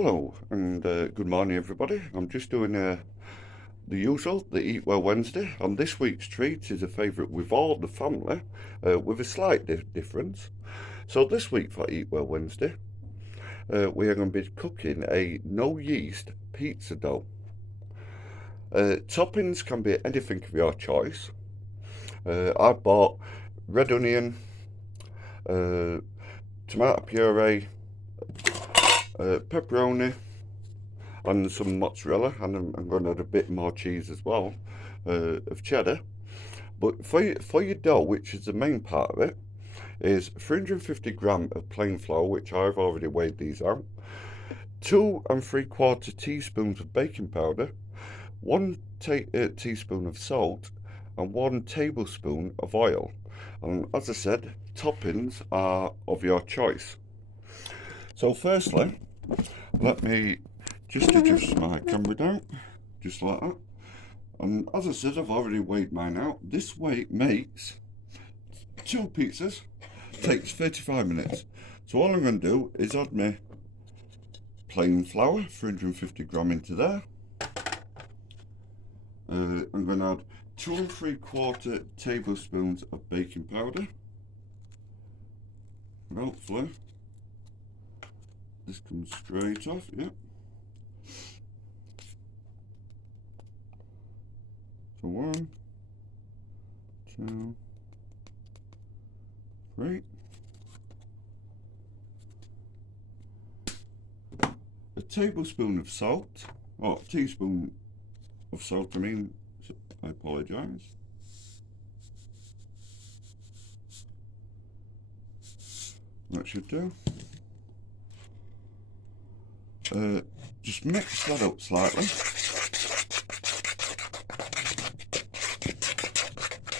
Hello and good morning everybody. I'm just doing the usual, the Eat Well Wednesday, and this week's treat is a favourite with all the family, with a slight difference. So this week for Eat Well Wednesday, we are going to be cooking a no yeast pizza dough. Toppings can be anything of your choice. I bought red onion, tomato puree, pepperoni, and some mozzarella, and I'm going to add a bit more cheese as well, of cheddar. But for your dough, which is the main part of it, is 350 gram of plain flour, which I've already weighed these out, 2 3/4 teaspoons of baking powder, 1 teaspoon of salt, and 1 tablespoon of oil. And as I said, toppings are of your choice. So firstly, let me just adjust my camera down, just like that. And as I said, I've already weighed mine out. This weight makes 2 pizzas, takes 35 minutes. So all I'm going to do is add my plain flour, 350 gram into there. I'm going to add 2 3/4 tablespoons of baking powder. And hopefully this comes straight off, yeah. So 1, 2, 3. A tablespoon of salt, or teaspoon of salt, I apologise. That should do. Just mix that up slightly.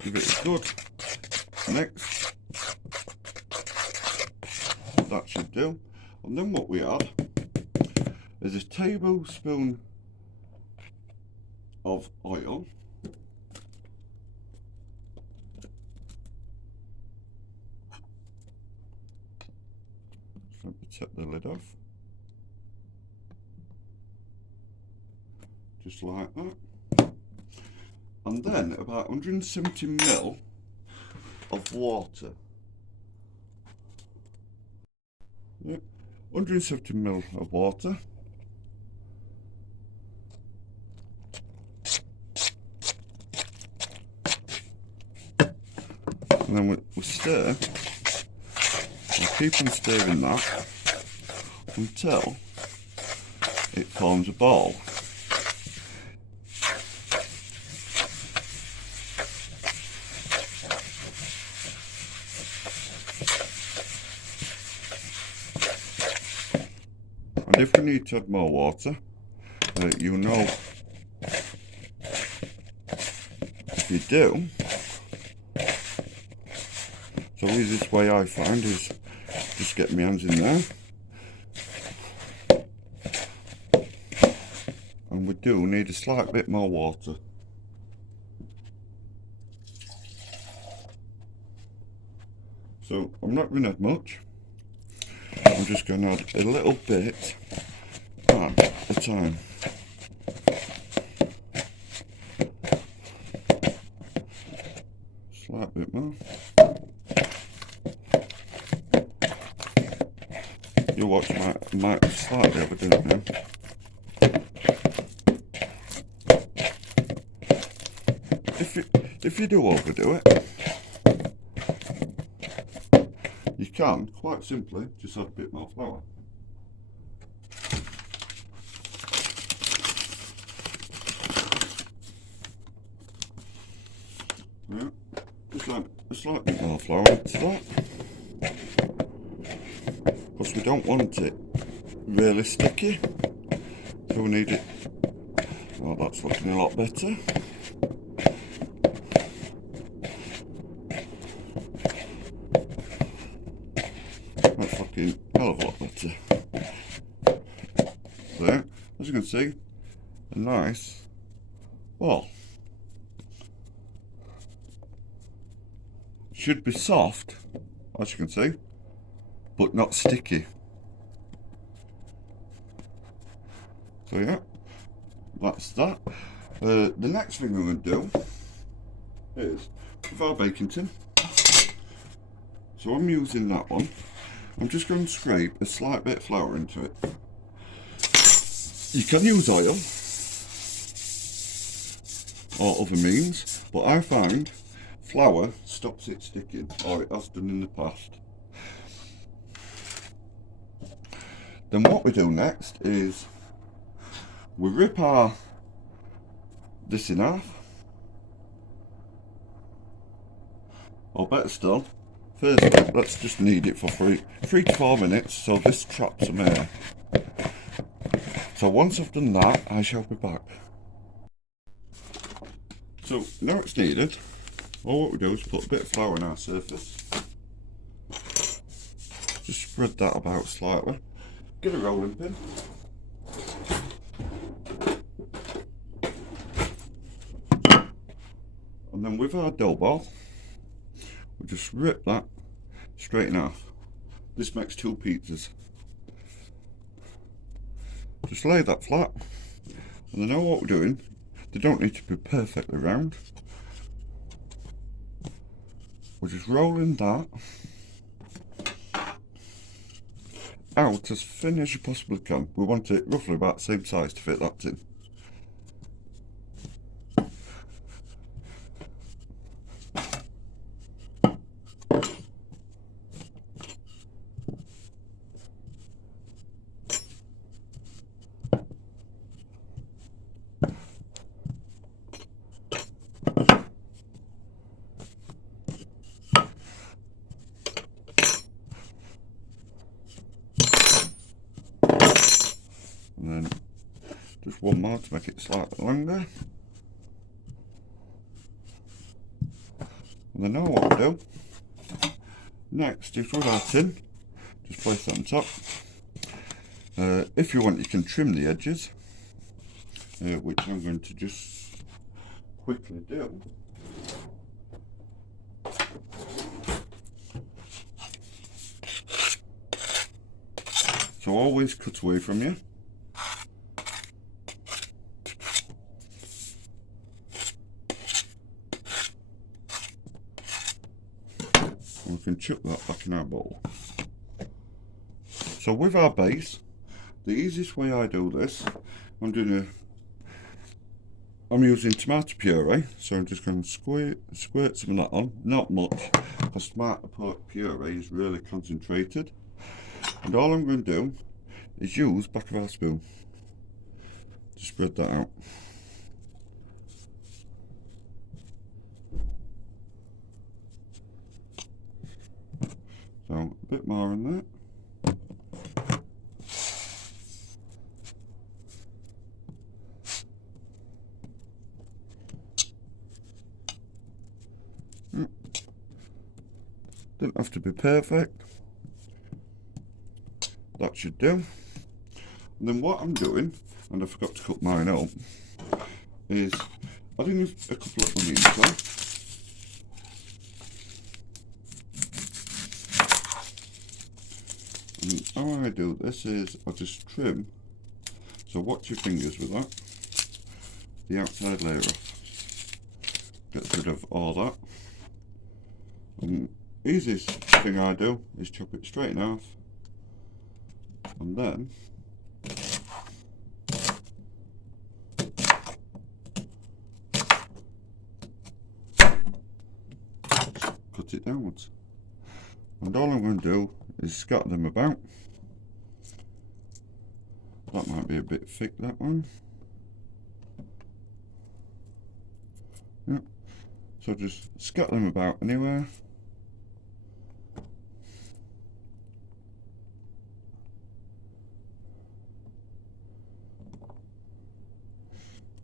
Give it a good mix. That should do. And then what we add is a tablespoon of oil. Let me take the lid off. Just like that. And then about 170 ml of water. Yep, 170 ml of water. And then we stir. We'll keep on stirring that until it forms a ball. And if we need to add more water, you know, if you do, so the easiest way I find is just get my hands in there, and we do need a slight bit more water. So I'm not going to add much, I'm just going to add a little bit at a time. Slight bit more. Your watch might slightly overdone now. If you do overdo it, you can quite simply just add a bit more flour. Yeah, just like a slight bit more flour into that. Because we don't want it really sticky, so we need it. Oh, that's looking a lot better. That's looking a hell of a lot better. So, as you can see, a nice ball. Should be soft, as you can see, but not sticky. So yeah, that's that. The next thing I'm going to do is with our baking tin. So I'm using that one. I'm just going to scrape a slight bit of flour into it. You can use oil or other means, but I find flour stops it sticking, or it has done in the past. Then what we do next is we rip this in half, or better still, first let's just knead it for 3 to 4 minutes so this traps some air. So once I've done that, I shall be back. So now it's kneaded, all what we do is put a bit of flour on our surface. Just spread that about slightly. Get a rolling pin. And then with our dough ball, we just rip that straight in half. This makes 2 pizzas. Just lay that flat. And then know what we're doing. They don't need to be perfectly round. We're just rolling that out as thin as you possibly can. We want it roughly about the same size to fit that tin. And then just one more to make it slightly longer. And then now what we do next is with our tin, just place that on top. If you want, you can trim the edges, which I'm going to just quickly do. So always cut away from you. And we can chuck that back in our bowl. So with our base, the easiest way I do this, I'm using tomato puree, so I'm just going to squirt some of that on, not much, because tomato puree is really concentrated. And all I'm going to do is use back of our spoon to spread that out. So a bit more in there. Doesn't have to be perfect. That should do. And then what I'm doing, and I forgot to cut mine up, is adding a couple of onions on. And how I do this is I just trim, so watch your fingers with that, the outside layer off. Get rid of all that. And easiest thing I do is chop it straight in half, and then cut it downwards. And all I'm going to do is scatter them about. That might be a bit thick, that one. Yeah. So just scatter them about anywhere.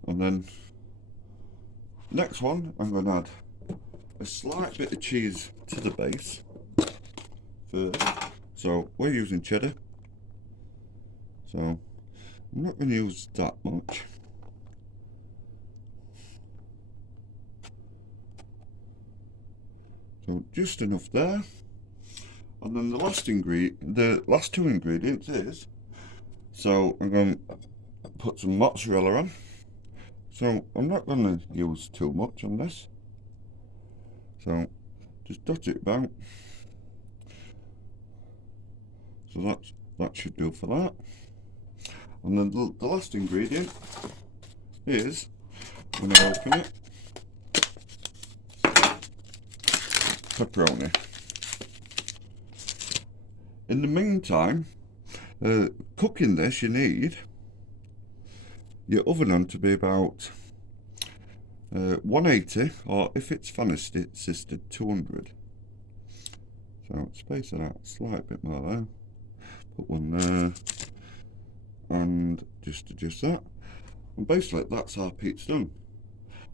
And then next one, I'm going to add a slight bit of cheese to the base first. So we're using cheddar, so I'm not going to use that much. So just enough there. And then the last two ingredients is, so I'm going to Put some mozzarella on. So I'm not going to use too much on this. So just dot it about. So that should do for that. And then the last ingredient is, when I open it, pepperoni. In the meantime, cooking this, you need your oven on to be about 180, or if it's fan assisted, 200. So space it out a slight bit more there. Put one there, and just adjust that. And basically that's our pizza done.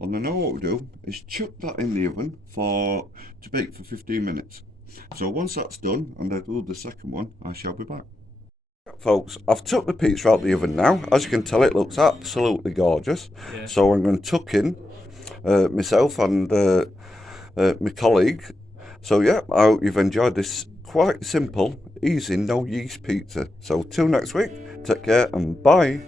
And then what we'll do is chuck that in the oven to bake for 15 minutes. So once that's done and I do the second one, I shall be back. Folks, I've took the pizza out the oven now. As you can tell, it looks absolutely gorgeous. Yeah. So I'm going to tuck in myself and my colleague. So yeah, I hope you've enjoyed this quite simple, easy, no yeast pizza. So till next week, take care and bye.